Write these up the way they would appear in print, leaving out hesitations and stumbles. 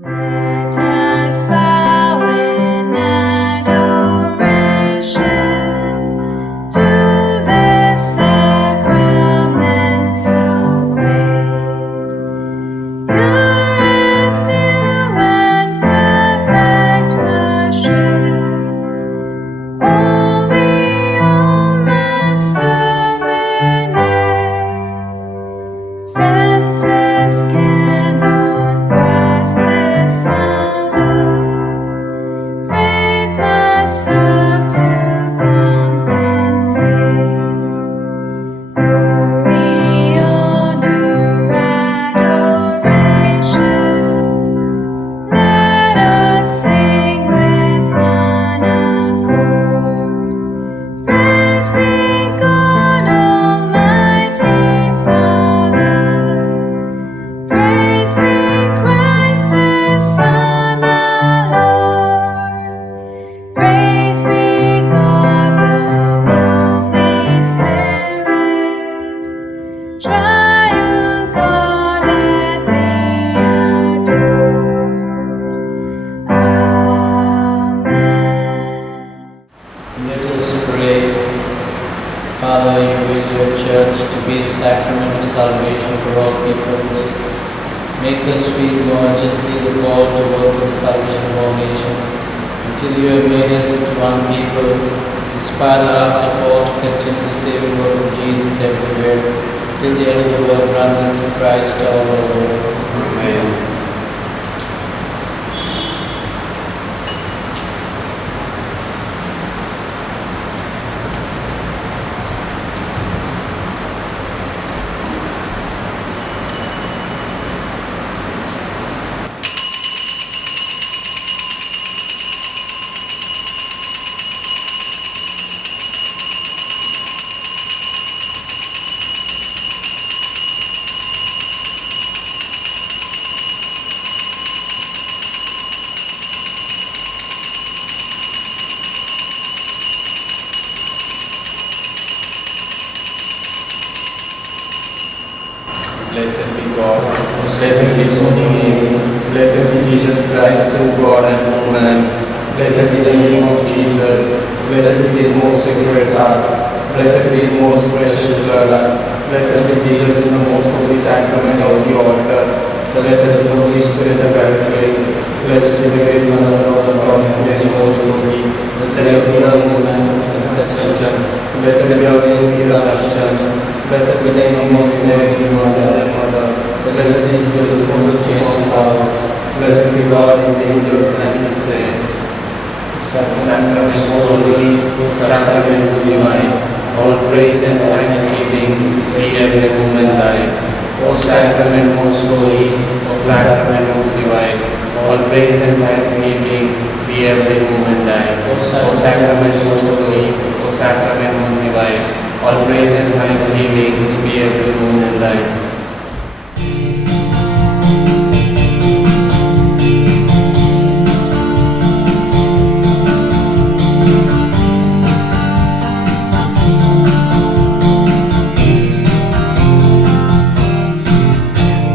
Let us bow in adoration to this sacrament so great. Pure is new and perfect worship. All the old must terminate. Senses cannot grasp this marvel. Faith must serve to compensate. Glory, honor, adoration. Let us sing with one accord. Praise be God Almighty Father. Praise be Christ His Son our Lord. Praise be God the Holy Spirit. Triune God, let me adore. Amen. Let us pray. Father, you will your church to be a sacrament of salvation for all peoples. Make us feel more urgently the call to work for the salvation of all nations. Until you have made us into one people, inspire the hearts of all to continue the saving work of Jesus everywhere. Till the end of the world, grant this through Christ our Lord. Amen. Blessed be God, blessed be His holy name, blessed be Jesus Christ, true God and true man, blessed be the name of Jesus, blessed be His most sacred heart, blessed be His most precious blood, blessed be Jesus in the most holy sacrament of the altar, blessed be the Holy Spirit, the Paraclete, blessed be the great Mother of God, who is most holy, blessed be the woman of conception, blessed be the resurrection, blessed be the name of Mary, Mother and Mother, blessed be the most chaste spouse, blessed be God, His angels and His saints. Sacrament most holy, sacrament divine, all praise and thanksgiving be every moment thine. O sacrament most holy, O sacrament most divine, all praise and thanksgiving be every moment thine. O sacrament most holy, O sacrament most divine, all praise and thanksgiving be every moment thine.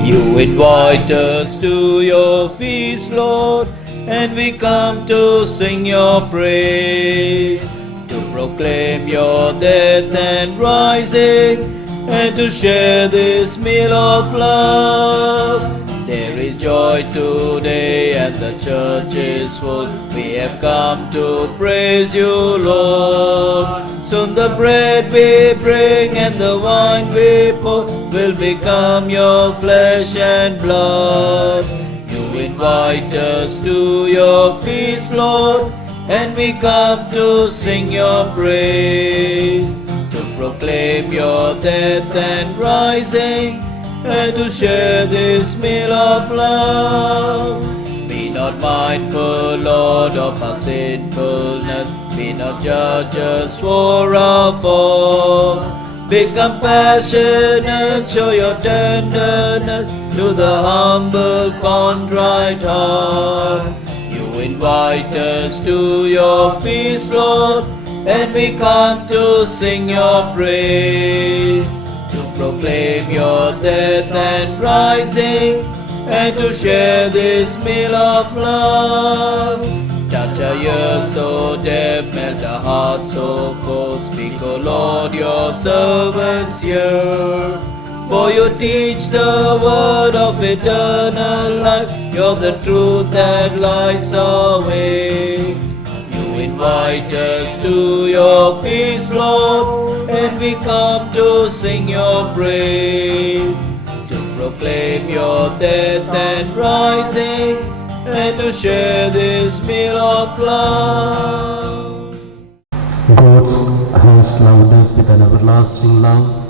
You invite us to your feast, Lord, and we come to sing your praise, to proclaim your death and rising, and to share this meal of love. There is joy today and the church is full. We have come to praise you, Lord. Soon the bread we bring and the wine we pour will become your flesh and blood. You invite us to your feast, Lord, and we come to sing your praise, to proclaim your death and rising, and to share this meal of love. Be not mindful, Lord, of our sinfulness, be not judge us for our fault. Be compassionate, show your tenderness to the humble, contrite heart. You invite us to your feast, Lord, and we come to sing your praise, to proclaim your death and rising, and to share this meal of love. Touch our ears so deaf, melt our hearts so cold. Speak, O Lord, your servants hear. For you teach the word of eternal life. You're the truth that lights our way. You invite us to your feast, Lord, and we come to sing your praise, to proclaim your death and rising, and to share this meal of love. God has loved us with an everlasting love.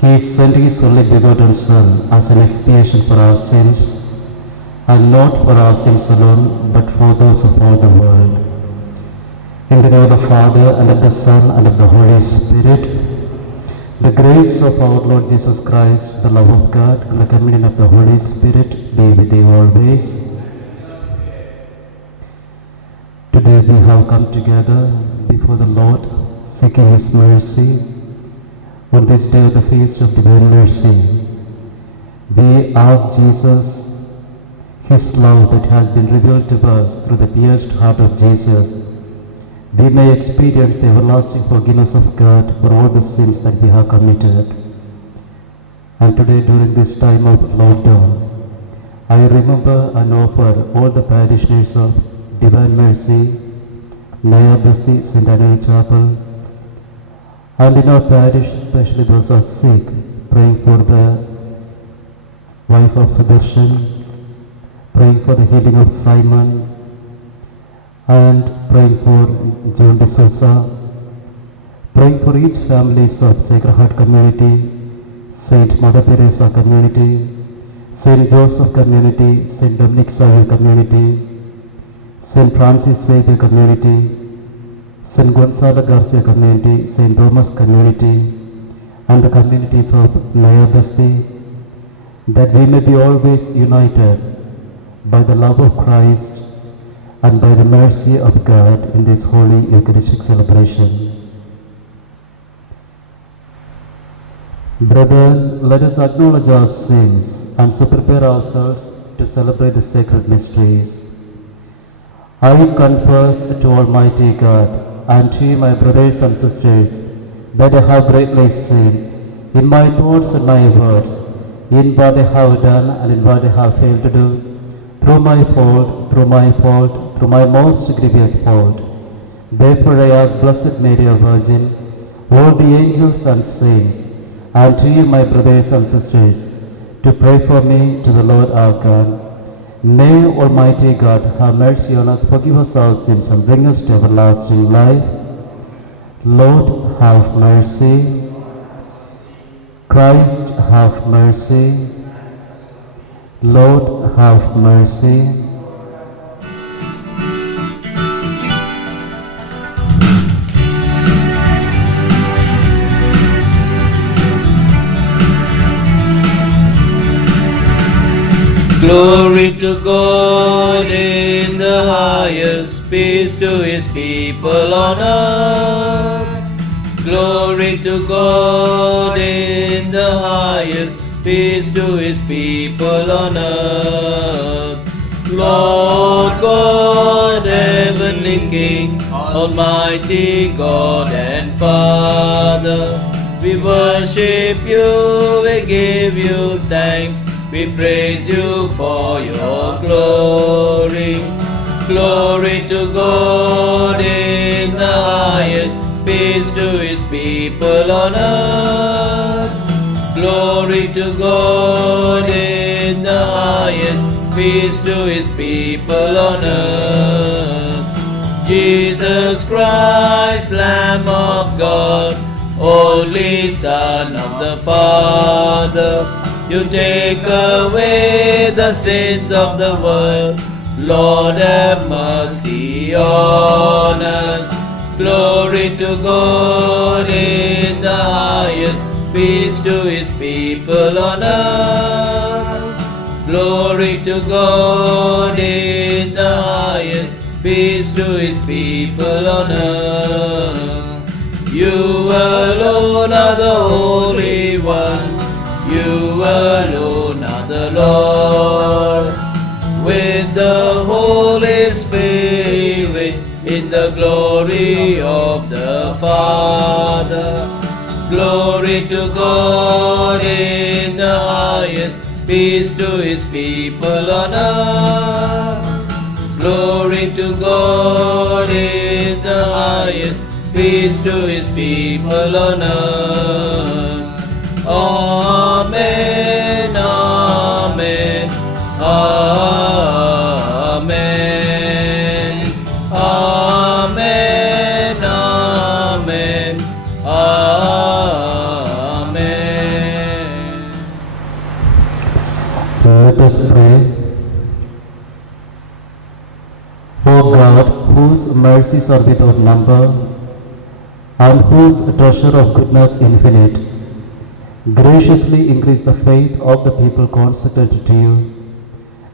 He sent His only begotten Son as an expiation for our sins, and not for our sins alone, but for those of all the world. In the name of the Father, and of the Son, and of the Holy Spirit, the grace of our Lord Jesus Christ, the love of God, and the communion of the Holy Spirit be with you always. Today we have come together before the Lord, seeking His mercy. On this day of the feast of divine mercy, we ask Jesus, His love that has been revealed to us through the pierced heart of Jesus, we may experience the everlasting forgiveness of God for all the sins that we have committed. And today, during this time of lockdown, I remember and offer all the parishioners of Divine Mercy, Naya Basti St. Anna Chapel, and in our parish, especially those who are sick, praying for the wife of Sudarshan, praying for the healing of Simon, and praying for John de Sousa, praying for each families of Sacred Heart Community, Saint Mother Teresa Community, Saint Joseph Community, Saint Dominic Xavier Community, Saint Francis Xavier Community, Saint Gonzalo Garcia Community, Saint Thomas Community, and the communities of Naya Basti, that we may be always united by the love of Christ and by the mercy of God in this holy Eucharistic celebration. Brethren, let us acknowledge our sins and so prepare ourselves to celebrate the sacred mysteries. I confess to Almighty God and to you, my brothers and sisters, that I have greatly sinned in my thoughts and my words, in what I have done and in what I have failed to do, through my fault, through my most grievous fault. Therefore I ask Blessed Mary, our Virgin, all the angels and saints, and to you, my brothers and sisters, to pray for me to the Lord our God. May Almighty God have mercy on us, forgive us our sins, and bring us to everlasting life. Lord, have mercy. Christ, have mercy. Lord, have mercy. Glory to God in the highest, peace to His people on earth. Glory to God in the highest, peace to His people on earth. Lord God, heavenly King, Almighty God and Father, we worship you, we give you thanks. We praise you for your glory. Glory to God in the highest, peace to His people on earth. Glory to God in the highest, peace to His people on earth. Jesus Christ, Lamb of God, only Son of the Father, you take away the sins of the world. Lord, have mercy on us. Glory to God in the highest, peace to His people on earth. Glory to God in the highest, peace to His people on earth. You alone are the Holy One. You alone are the Lord. the Holy Spirit, in the glory of the Father. Glory to God in the highest, peace to his people on earth. Glory to God in the highest, peace to his people on earth. Amen, amen, amen, amen, amen, amen. Let us pray. O God, whose mercies are without number, and whose treasure of goodness infinite, graciously increase the faith of the people consecrated to you,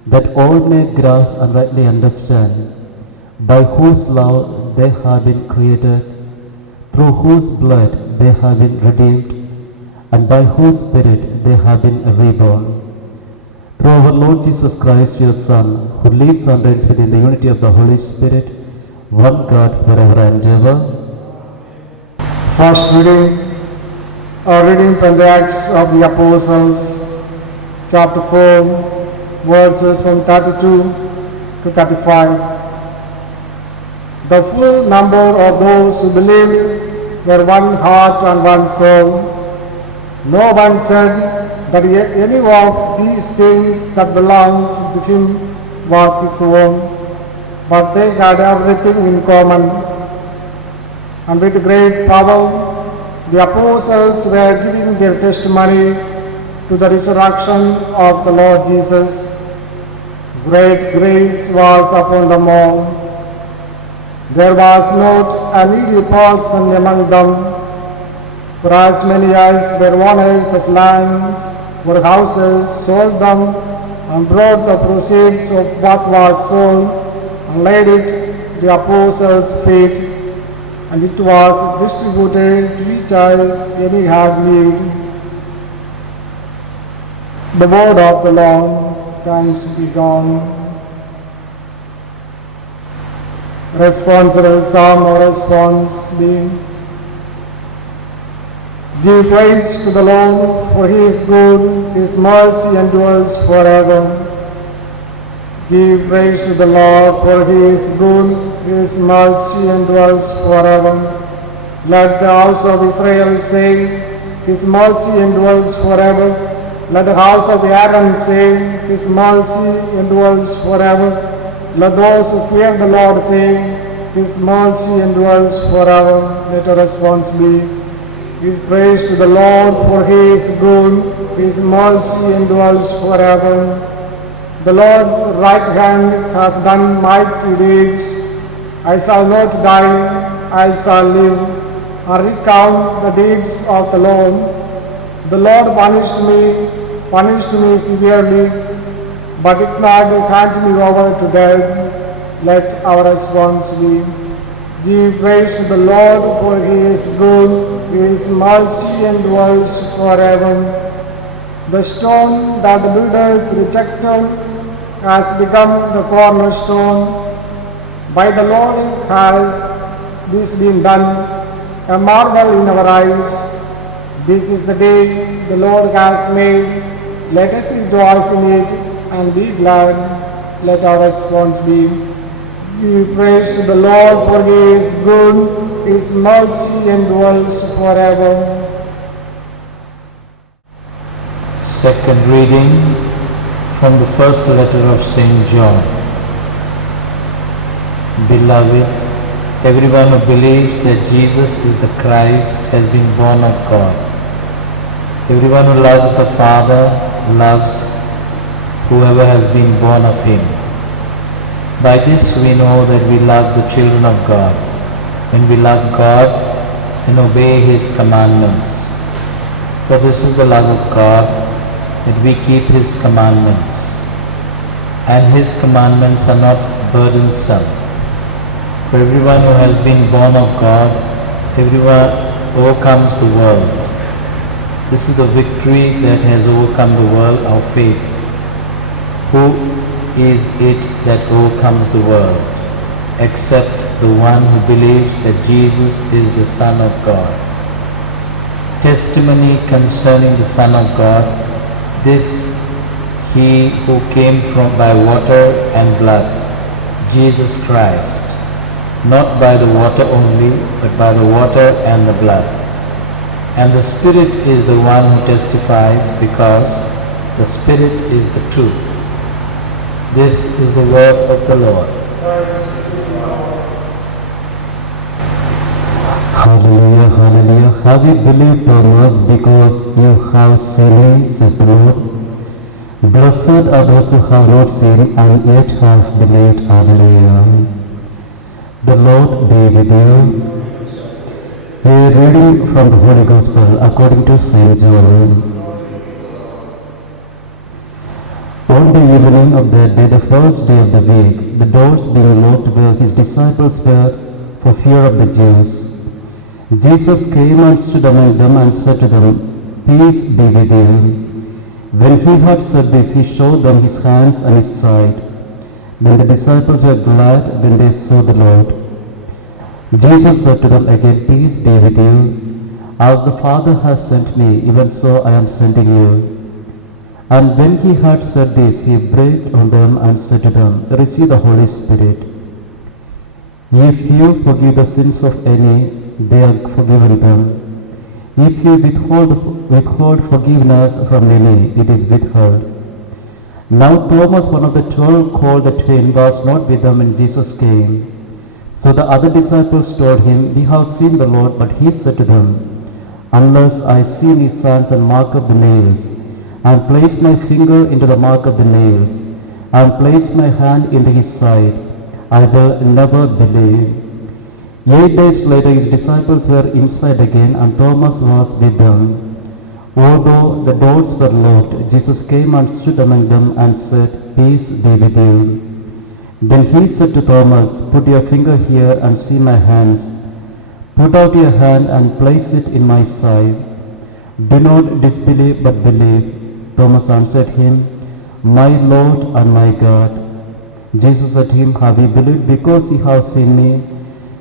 that all may grasp and rightly understand, by whose love they have been created, through whose blood they have been redeemed, and by whose Spirit they have been reborn. Through our Lord Jesus Christ, your Son, who lives and reigns within the unity of the Holy Spirit, one God forever and ever. First reading, a reading from the Acts of the Apostles, chapter 4, verses from 32 to 35. The full number of those who believed were one heart and one soul. No one said that any of these things that belonged to him was his own, but they had everything in common. And with great power, the apostles were giving their testimony to the resurrection of the Lord Jesus. Great grace was upon them all. There was not a needy person among them, for as many as were owners of lands or houses sold them and brought the proceeds of what was sold and laid it at the apostles' feet, and it was distributed to each as any had need. The word of the Lord. Thanks be God. Responsible psalm or response be: Give praise to the Lord, for he is good, his mercy endures forever. Give praise to the Lord, for he is good, his mercy endures forever. Let the house of Israel say, his mercy endures forever. Let the house of Aaron say, his mercy endures forever. Let those who fear the Lord say, his mercy endures forever. Let our response be: Give praise to the Lord, for he is good, his mercy endures forever. The Lord's right hand has done mighty deeds. I shall not die, I shall live, and recount the deeds of the Lord. The Lord punished me severely, but did not hand me over to death. Let our response be: Give praise to the Lord, for he is good, his mercy endures forever. The stone that the builders rejected has become the cornerstone. By the Lord has this been done, a marvel in our eyes. This is the day the Lord has made. Let us rejoice in it and be glad. Let our response be: Give praise to the Lord, for he is good, his mercy endures forever. Second reading from the first letter of St. John. Beloved, everyone who believes that Jesus is the Christ has been born of God. Everyone who loves the Father loves whoever has been born of him. By this we know that we love the children of God, when we love God and obey his commandments. For this is the love of God, that we keep his commandments. And his commandments are not burdensome. For everyone who has been born of God, everyone overcomes the world. This is the victory that has overcome the world, our faith. is it that overcomes the world, except the one who believes that Jesus is the Son of God. Testimony concerning the Son of God, this he who came from by water and blood, Jesus Christ, not by the water only, but by the water and the blood. And the Spirit is the one who testifies, because the Spirit is the truth. This is the word of the Lord. Hallelujah, hallelujah. Have you believed, Thomas, because you have seen him, says the Lord? Blessed are those who have not seen and yet have believed. Hallelujah. The Lord be with you. A reading from the Holy Gospel according to St. John. On the evening of that day, the first day of the week, the doors being locked where his disciples were for fear of the Jews, Jesus came and stood among them and said to them, Peace be with you. When he had said this, he showed them his hands and his side. Then the disciples were glad when they saw the Lord. Jesus said to them again, Peace be with you. As the Father has sent me, even so I am sending you. And when he had said this, he breathed on them and said to them, Receive the Holy Spirit. If you forgive the sins of any, they are forgiven them. If you withhold forgiveness from any, it is withheld. Now Thomas, one of the 12 called the twin, was not with them when Jesus came. So the other disciples told him, We have seen the Lord. But he said to them, Unless I see his hands and mark of the nails, and place my finger into the mark of the nails, and place my hand into his side, I will never believe. 8 days later his disciples were inside again, and Thomas was with them. Although the doors were locked, Jesus came and stood among them and said, Peace be with you. Then he said to Thomas, Put your finger here and see my hands. Put out your hand and place it in my side. Do not disbelieve but believe. Thomas answered him, My Lord and my God. Jesus said to him, Have you believed because you have seen me?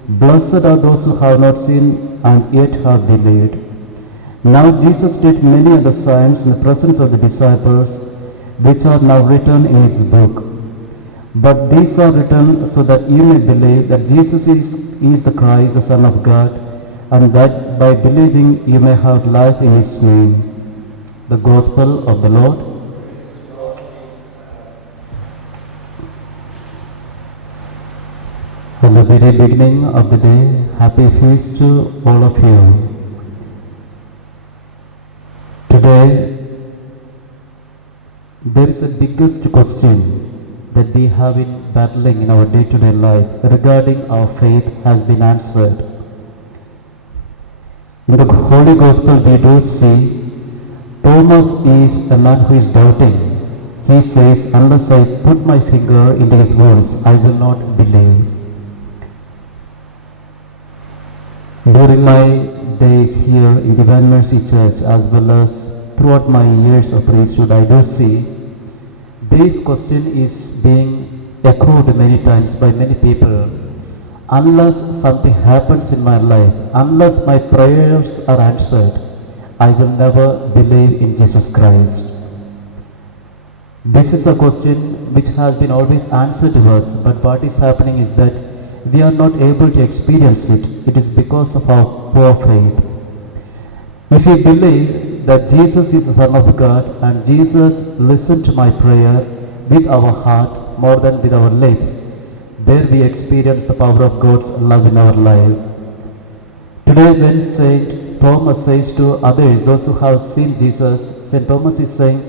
Blessed are those who have not seen and yet have believed. Now Jesus did many other signs in the presence of the disciples, which are now written in his book. But these are written so that you may believe that Jesus is the Christ, the Son of God, and that by believing you may have life in his name. The Gospel of the Lord. From the very beginning of the day, happy feast to all of you. Today, there is a biggest question that we have been battling in our day-to-day life regarding our faith has been answered. In the Holy Gospel, we do see Thomas is a man who is doubting. He says, Unless I put my finger into his wounds, I will not believe. During my days here in Divine Mercy Church, as well as throughout my years of priesthood, I do see this question is being echoed many times by many people. Unless something happens in my life, unless my prayers are answered, I will never believe in Jesus Christ. This is a question which has been always answered to us, but what is happening is that we are not able to experience it. It is because of our poor faith. If we believe that Jesus is the Son of God and Jesus listened to my prayer with our heart more than with our lips, there we experience the power of God's love in our life. Today when St. Thomas says to others, those who have seen Jesus, St. Thomas is saying,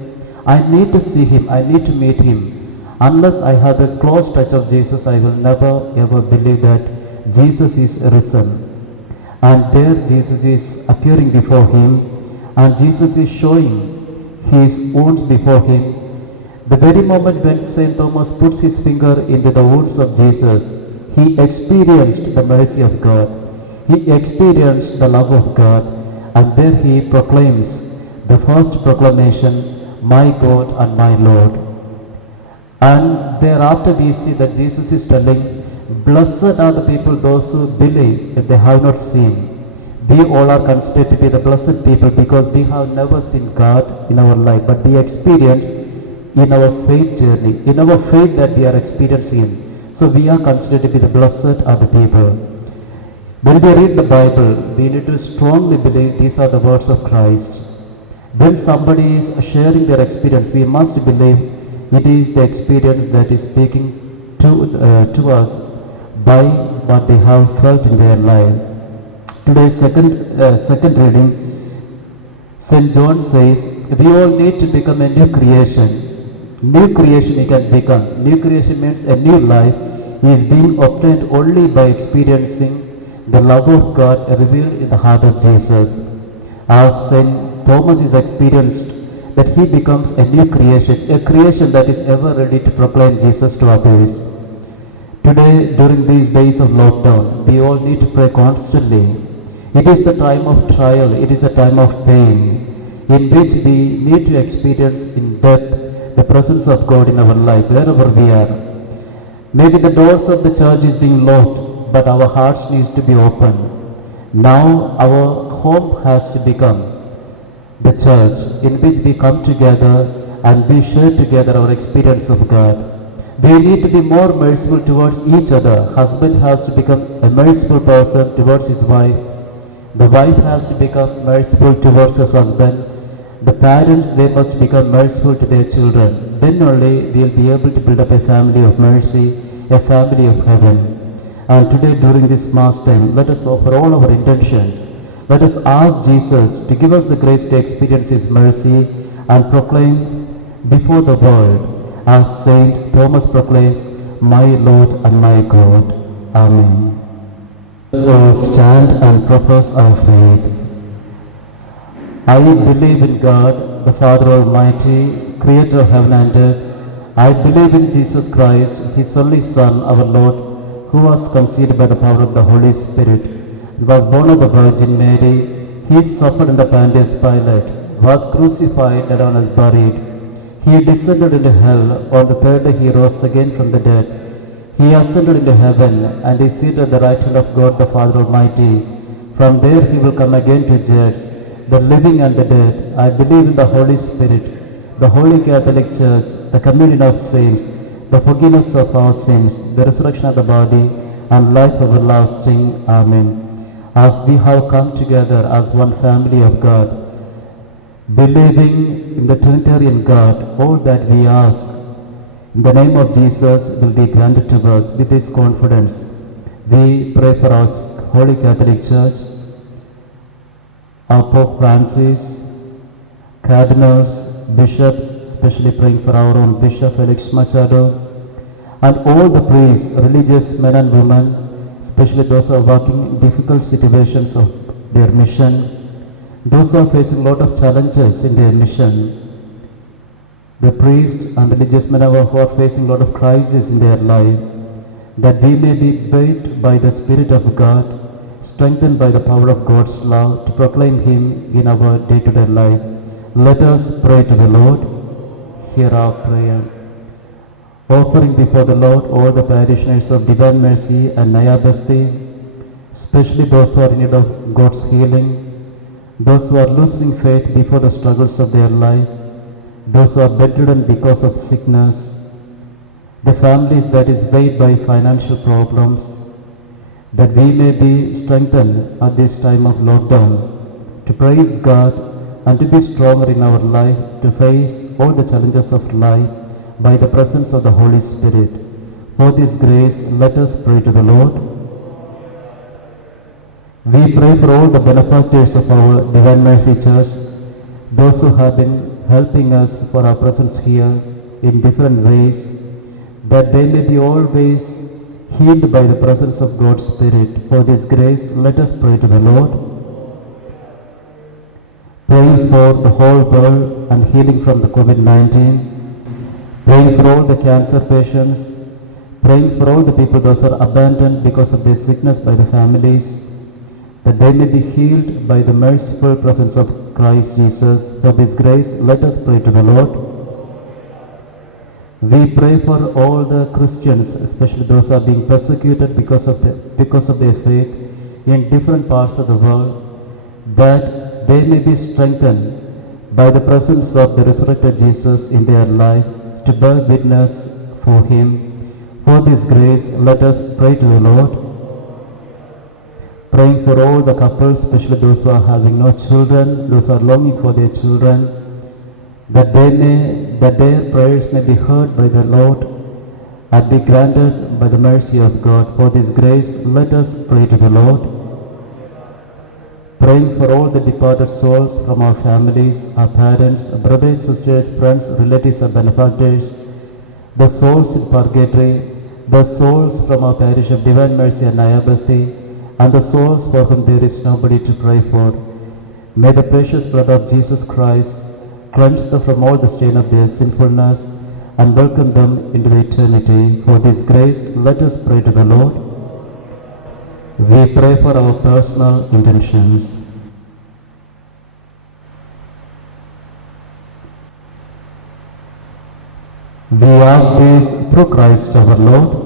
I need to see him, I need to meet him. Unless I have the close touch of Jesus, I will never ever believe that Jesus is risen. And there Jesus is appearing before him, and Jesus is showing his wounds before him. The very moment when St. Thomas puts his finger into the wounds of Jesus, he experienced the mercy of God. He experienced the love of God, and there he proclaims the first proclamation, My God and my Lord. And thereafter we see that Jesus is telling, blessed are the people, those who believe that they have not seen. We all are considered to be the blessed people because we have never seen God in our life, but we experience in our faith journey, in our faith that we are experiencing. So we are considered to be the blessed are the people. When we read the Bible, we need to strongly believe these are the words of Christ. When somebody is sharing their experience, we must believe it is the experience that is speaking to us by what they have felt in their life. Today's second reading, St. John says, we all need to become a new creation. New creation you can become. New creation means a new life is being obtained only by experiencing the love of God revealed in the heart of Jesus. As St. Thomas is experienced that he becomes a new creation, a creation that is ever ready to proclaim Jesus to others. Today, during these days of lockdown, we all need to pray constantly. It is the time of trial, it is the time of pain, in which we need to experience in depth the presence of God in our life, wherever we are. Maybe the doors of the church is being locked, but our hearts needs to be open. Now our home has to become the church in which we come together and we share together our experience of God. We need to be more merciful towards each other. Husband has to become a merciful person towards his wife. The wife has to become merciful towards her husband. The parents, they must become merciful to their children. Then only we will be able to build up a family of mercy, a family of heaven. And today during this Mass time, let us offer all our intentions. Let us ask Jesus to give us the grace to experience His mercy and proclaim before the world, as Saint Thomas proclaims, my Lord and my God. Amen. So stand and profess our faith. I believe in God, the Father Almighty, Creator of heaven and earth. I believe in Jesus Christ, His only Son, our Lord, who was conceived by the power of the Holy Spirit, and was born of the Virgin Mary. He suffered under Pontius Pilate, was crucified, and was buried. He descended into hell. On the third day He rose again from the dead. He ascended into heaven, and is seated at the right hand of God the Father Almighty. From there He will come again to judge the living and the dead. I believe in the Holy Spirit, the Holy Catholic Church, the communion of saints, the forgiveness of our sins, the resurrection of the body, and life everlasting. Amen. As we have come together as one family of God, believing in the Trinitarian God, all that we ask in the name of Jesus will be granted to us. With this confidence, we pray for our Holy Catholic Church, our Pope Francis, cardinals, bishops, especially praying for our own Bishop Felix Machado, and all the priests, religious men and women, especially those who are working in difficult situations of their mission, those who are facing a lot of challenges in their mission, the priests and religious men who are facing a lot of crises in their life, that we may be bathed by the Spirit of God, strengthened by the power of God's love to proclaim Him in our day-to-day life. Let us pray to the Lord. Hear our prayer. Offering before the Lord all the parishioners of Divine Mercy and Naya Basti, especially those who are in need of God's healing, those who are losing faith before the struggles of their life, those who are bedridden because of sickness, the families that is weighed by financial problems, that we may be strengthened at this time of lockdown to praise God and to be stronger in our life to face all the challenges of life by the presence of the Holy Spirit. For this grace, let us pray to the Lord. We pray for all the benefactors of our Divine Mercy Church, those who have been helping us for our presence here in different ways, that they may be always healed by the presence of God's Spirit. For this grace, let us pray to the Lord. Praying for the whole world and healing from the COVID-19. Praying for all the cancer patients. Praying for all the people those who are abandoned because of their sickness by the families, that they may be healed by the merciful presence of Christ Jesus. For this grace, let us pray to the Lord. We pray for all the Christians, especially those who are being persecuted because of their faith in different parts of the world, that they may be strengthened by the presence of the resurrected Jesus in their life to bear witness for Him. For this grace, let us pray to the Lord. Praying for all the couples, especially those who are having no children, those who are longing for their children, that their prayers may be heard by the Lord and be granted by the mercy of God. For this grace, let us pray to the Lord. Praying for all the departed souls from our families, our parents, brothers, sisters, friends, relatives, and benefactors, the souls in purgatory, the souls from our parish of Divine Mercy and Nayabasti, and the souls for whom there is nobody to pray for. May the precious blood of Jesus Christ cleanse them from all the stain of their sinfulness and welcome them into eternity. For this grace, let us pray to the Lord. We pray for our personal intentions. We ask this through Christ our Lord.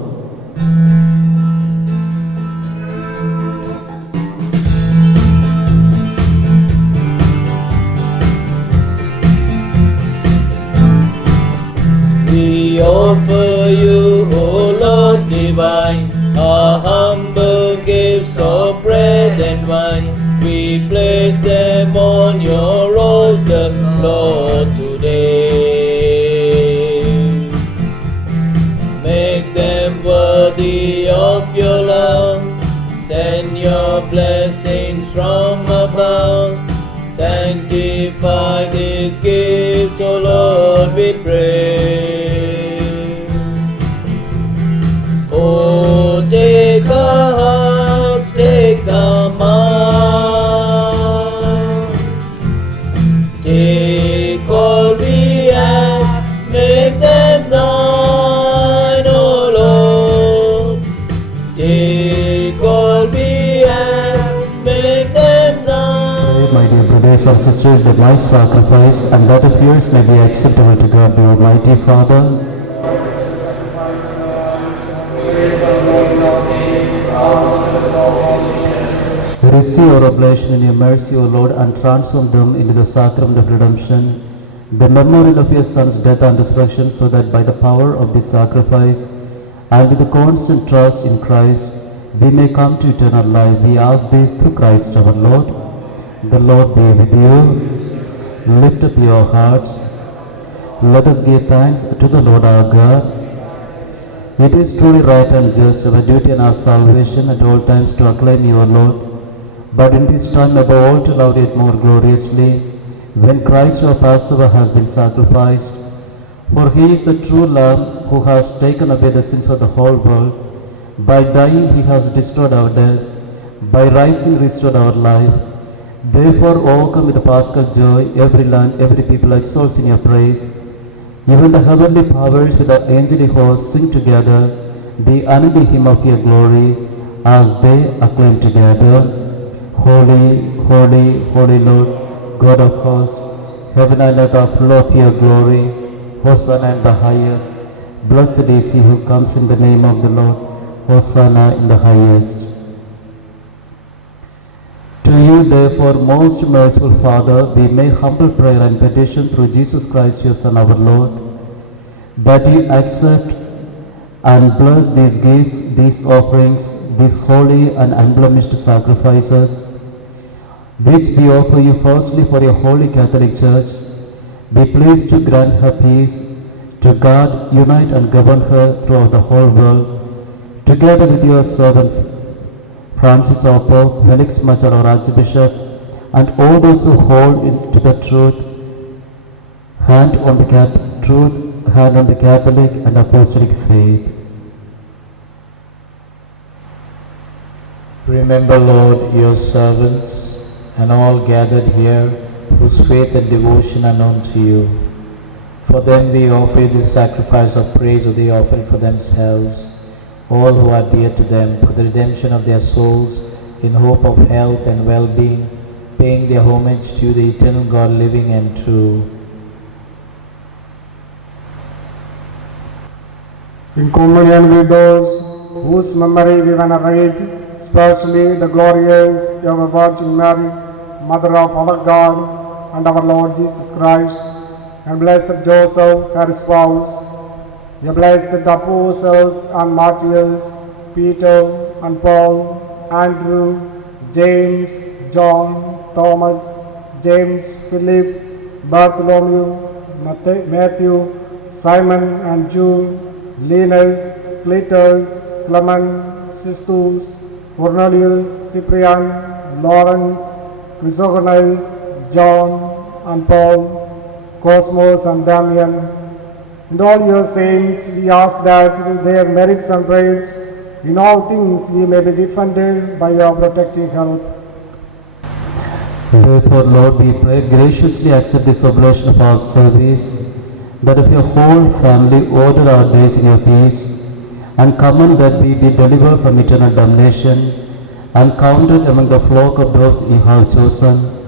We offer you, O Lord divine, our humble gifts of bread and wine. We place them on your altar, Lord, today. Make them worthy of your love. Send your blessings from above. Sanctify these gifts, O Lord, we pray. Oh, take our hearts, take our minds, take all we have, make them thine, O Lord. Take all we have, make them thine. My dear brothers and sisters, that my sacrifice and that of yours may be acceptable to God the Almighty Father. Receive our oblation in your mercy, O Lord, and transform them into the sacrament of redemption, the memorial of your Son's death and resurrection, so that by the power of this sacrifice and with the constant trust in Christ, we may come to eternal life. We ask this through Christ our Lord. The Lord be with you. Lift up your hearts. Let us give thanks to the Lord our God. It is truly right and just, our duty and our salvation at all times to acclaim you, O Lord, but in this time above all to love it more gloriously, when Christ our Passover has been sacrificed. For he is the true Lamb who has taken away the sins of the whole world. By dying he has destroyed our death, by rising restored our life. Therefore, overcome with the paschal joy, every land, every people exalts in your praise. Even the heavenly powers with the angelic hosts sing together the unending hymn of your glory as they acclaim together. Holy, holy, holy Lord, God of hosts, heaven and earth are full of your glory. Hosanna in the highest. Blessed is he who comes in the name of the Lord. Hosanna in the highest. To you, therefore, most merciful Father, we make humble prayer and petition through Jesus Christ, your Son, our Lord, that you accept and bless these gifts, these offerings, these holy and unblemished sacrifices, which we offer you firstly for your holy Catholic Church. Be pleased to grant her peace, to guard, unite and govern her throughout the whole world, together with your servant Francis our Pope, Felix Machar our Archbishop, and all those who hold to the truth, hand on the Catholic and Apostolic faith. Remember, Lord, your servants and all gathered here, whose faith and devotion are known to you. For them we offer this sacrifice of praise, or they offer it for themselves, all who are dear to them, for the redemption of their souls, in hope of health and well-being, paying their homage to you, the eternal God, living and true. In communion with those whose memory we venerate, especially the glorious ever Virgin Mary, Mother of our God and our Lord Jesus Christ, and blessed Joseph, her spouse, the blessed apostles and martyrs, Peter and Paul, Andrew, James, John, Thomas, James, Philip, Bartholomew, Matthew, Simon and Jude, Linus, Cletus, Clement, Sistus, Cornelius, Cyprian, Lawrence, Chrysogonus, John and Paul, Cosmos and Damian, and all your saints, we ask that through their merits and prayers, in all things we may be defended by your protecting help. Therefore, Lord, we pray, graciously accept this oblation of our service, that of your whole family order our days in your peace, and command that we be delivered from eternal damnation, and counted among the flock of those you have chosen.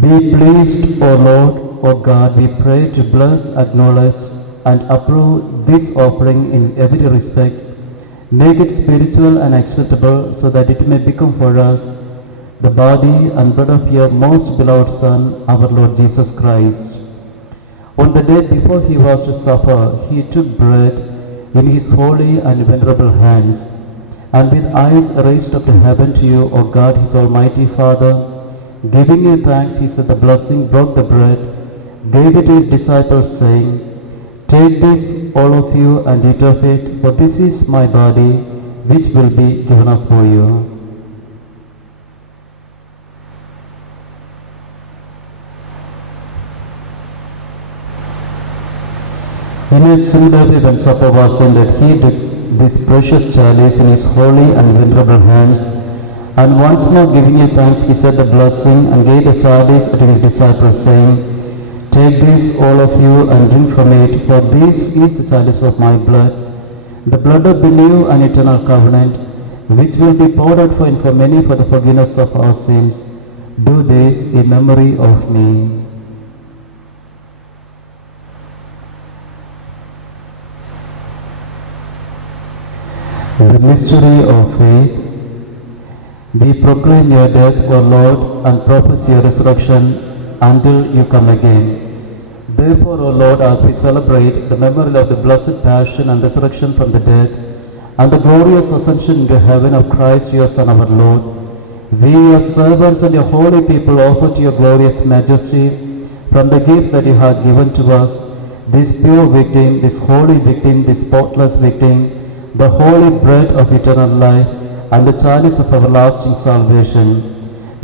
Be pleased, O Lord, O God, we pray, to bless, acknowledge, and approve this offering in every respect. Make it spiritual and acceptable, so that it may become for us the body and blood of your most beloved Son, our Lord Jesus Christ. On the day before he was to suffer, he took bread in his holy and venerable hands, and with eyes raised up to heaven to you, O God, his almighty Father, giving you thanks, he said the blessing, broke the bread, gave it to his disciples, saying, "Take this, all of you, and eat of it, for this is my body, which will be given up for you." In a similar way, when supper was ended, he took this precious chalice in his holy and venerable hands, and once more giving you thanks, he said the blessing, and gave the chalice to his disciples, saying, "Take this, all of you, and drink from it, for this is the chalice of my blood, the blood of the new and eternal covenant, which will be poured out for many for the forgiveness of our sins. Do this in memory of me." The mystery of faith. We proclaim your death, O Lord, and profess your resurrection until you come again. Therefore, O Lord, as we celebrate the memory of the blessed passion and resurrection from the dead, and the glorious ascension into heaven of Christ, your Son, our Lord, we, your servants and your holy people, offer to your glorious majesty, from the gifts that you have given to us, this pure victim, this holy victim, this spotless victim, the holy bread of eternal life, and the chalice of everlasting salvation.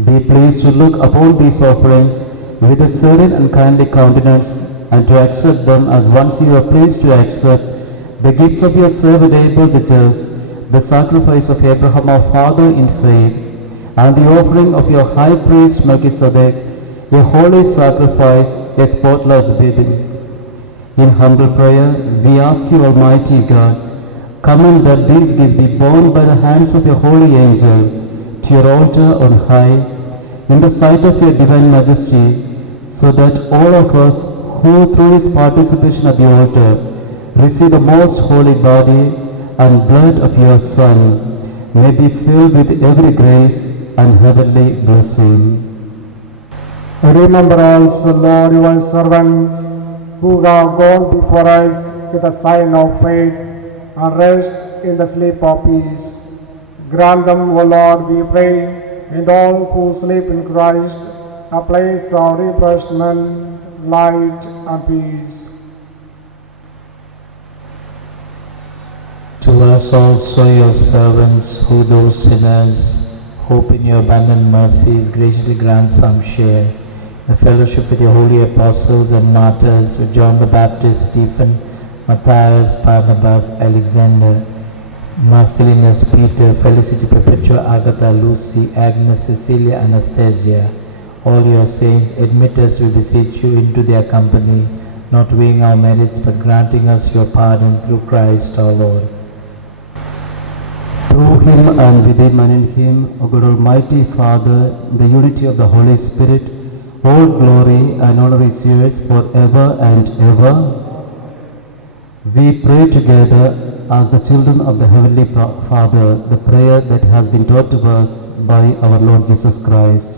Be pleased to look upon these offerings with a serene and kindly countenance, and to accept them as once you are pleased to accept the gifts of your servant Abel the just, the sacrifice of Abraham our father in faith, and the offering of your high priest Melchizedek, a holy sacrifice, a spotless wedding. In humble prayer, we ask you, Almighty God, command that these gifts be borne by the hands of your holy angel to your altar on high, in the sight of your divine majesty, so that all of us who through his participation at the altar receive the most holy body and blood of your Son may be filled with every grace and heavenly blessing. Remember also, Lord, your servants who have gone before us with a sign of faith and rest in the sleep of peace. Grant them, O Lord, we pray, and all who sleep in Christ, a place of refreshment, light, and peace. To us also, your servants, who though sinners, hope in your abundant mercies, graciously grant some share in the fellowship with your holy apostles and martyrs, with John the Baptist, Stephen, Matthias, Barnabas, Alexander, Marcellinus, Peter, Felicity, Perpetua, Agatha, Lucy, Agnes, Cecilia, Anastasia. All your saints, admit us, we beseech you, into their company, not weighing our merits, but granting us your pardon through Christ our Lord. Through him and with him and in him, O God Almighty Father, the unity of the Holy Spirit, all glory and honor is yours forever and ever. We pray together as the children of the Heavenly Father the prayer that has been taught to us by our Lord Jesus Christ.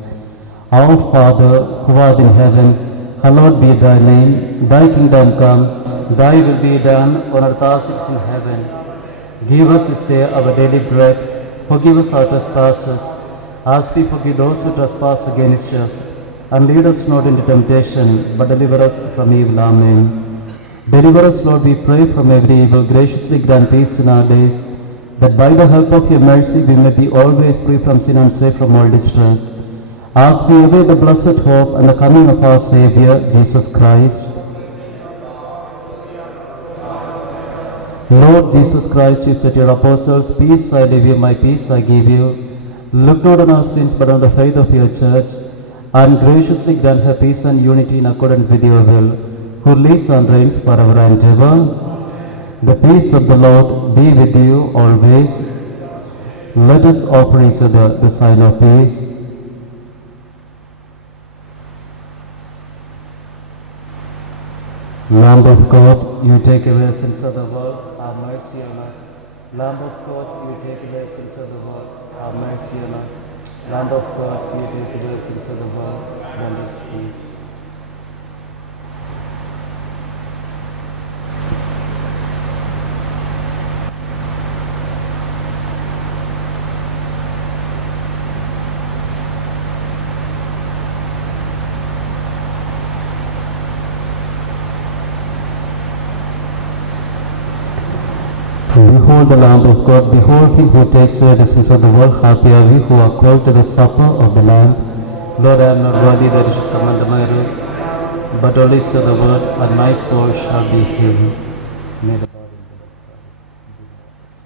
Our Father, who art in heaven, hallowed be thy name. Thy kingdom come, thy will be done on earth as it is in heaven. Give us this day our daily bread. Forgive us our trespasses, as we forgive those who trespass against us. And lead us not into temptation, but deliver us from evil. Amen. Deliver us, Lord, we pray, from every evil. Graciously grant peace in our days, that by the help of your mercy we may be always free from sin and safe from all distress. As we await the blessed hope and the coming of our Saviour, Jesus Christ. Lord Jesus Christ, you said to your apostles, peace I leave you, my peace I give you. Look not on our sins, but on the faith of your church, and graciously grant her peace and unity in accordance with your will, who lives and reigns forever and ever. The peace of the Lord be with you always. Let us offer each other the sign of peace. Lamb of God, you take away the sins of the world, have mercy on us. Lamb of God, you take away the sins of the world, have mercy on us. Lamb of God, you take away the sins of the world, grant us peace. Behold the Lamb of God, behold him who takes away the sins of the world. Happy are we who are called to the supper of the Lamb. Lord, I am not worthy that you should come under my roof, but only say the word, and my soul shall be healed. May the body and blood of Christ be with us.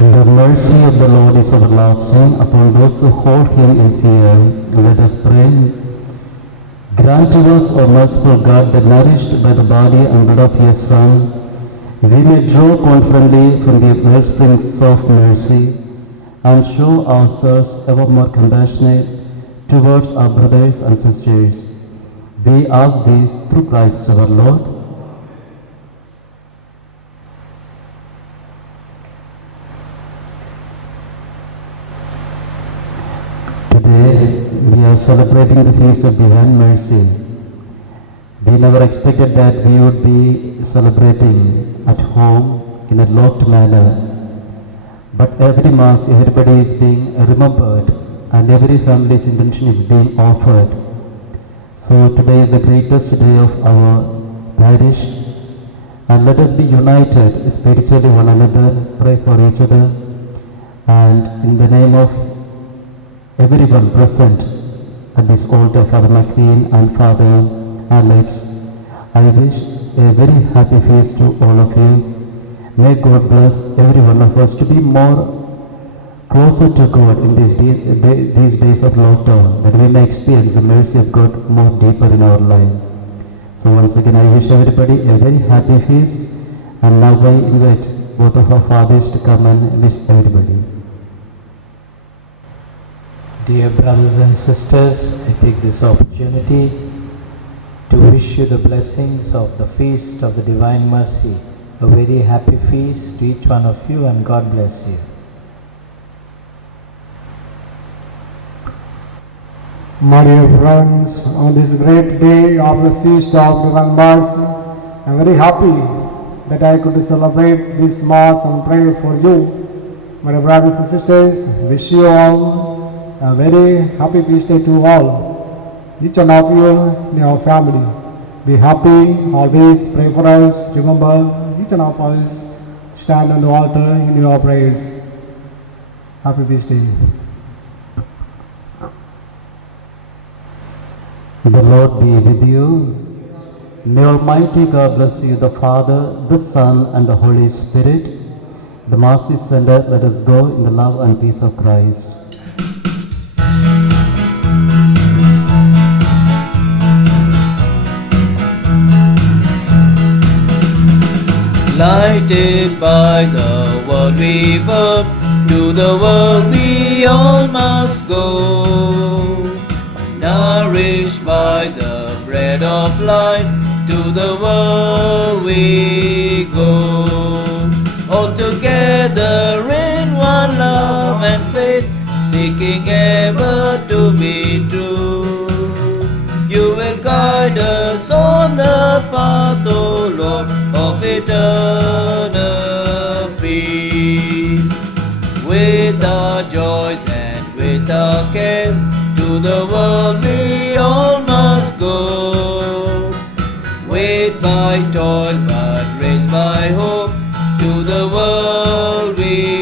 The mercy of the Lord is everlasting upon those who hold him in fear. Let us pray. Grant to us, O merciful God, that nourished by the body and blood of your Son, we may draw confidently from the wellsprings of mercy and show ourselves ever more compassionate towards our brothers and sisters. We ask this through Christ our Lord. Today we are celebrating the Feast of Divine Mercy. We never expected that we would be celebrating at home in a locked manner. But every Mass, everybody is being remembered and every family's intention is being offered. So today is the greatest day of our parish, and let us be united spiritually one another, pray for each other, and in the name of everyone present at this altar, Father McQueen and Father Alex, I wish a very happy feast to all of you. May God bless every one of us to be more closer to God in these days of lockdown, that we may experience the mercy of God more deeper in our life. So once again, I wish everybody a very happy feast, and now I invite both of our fathers to come and wish everybody. Dear brothers and sisters, I take this opportunity to wish you the blessings of the Feast of the Divine Mercy. A very happy feast to each one of you, and God bless you. My dear friends, on this great day of the Feast of Divine Mercy, I am very happy that I could celebrate this Mass and pray for you. My dear brothers and sisters, wish you all a very happy feast day to all. Each one of you in your family. Be happy, always pray for us. Remember, each one of us stand on the altar in your prayers. Happy feast day. The Lord be with you. May Almighty God bless you, the Father, the Son, and the Holy Spirit. The Mass is ended. Let us go in the love and peace of Christ. Lighted by the word we've heard, to the world we all must go. Nourished by the bread of life, to the world we go. All together in one love and faith, seeking ever to be true. You will guide us on the path, O Lord, of eternal peace. With our joys and with our cares, to the world we all must go. Weighed by toil but raised by hope, to the world we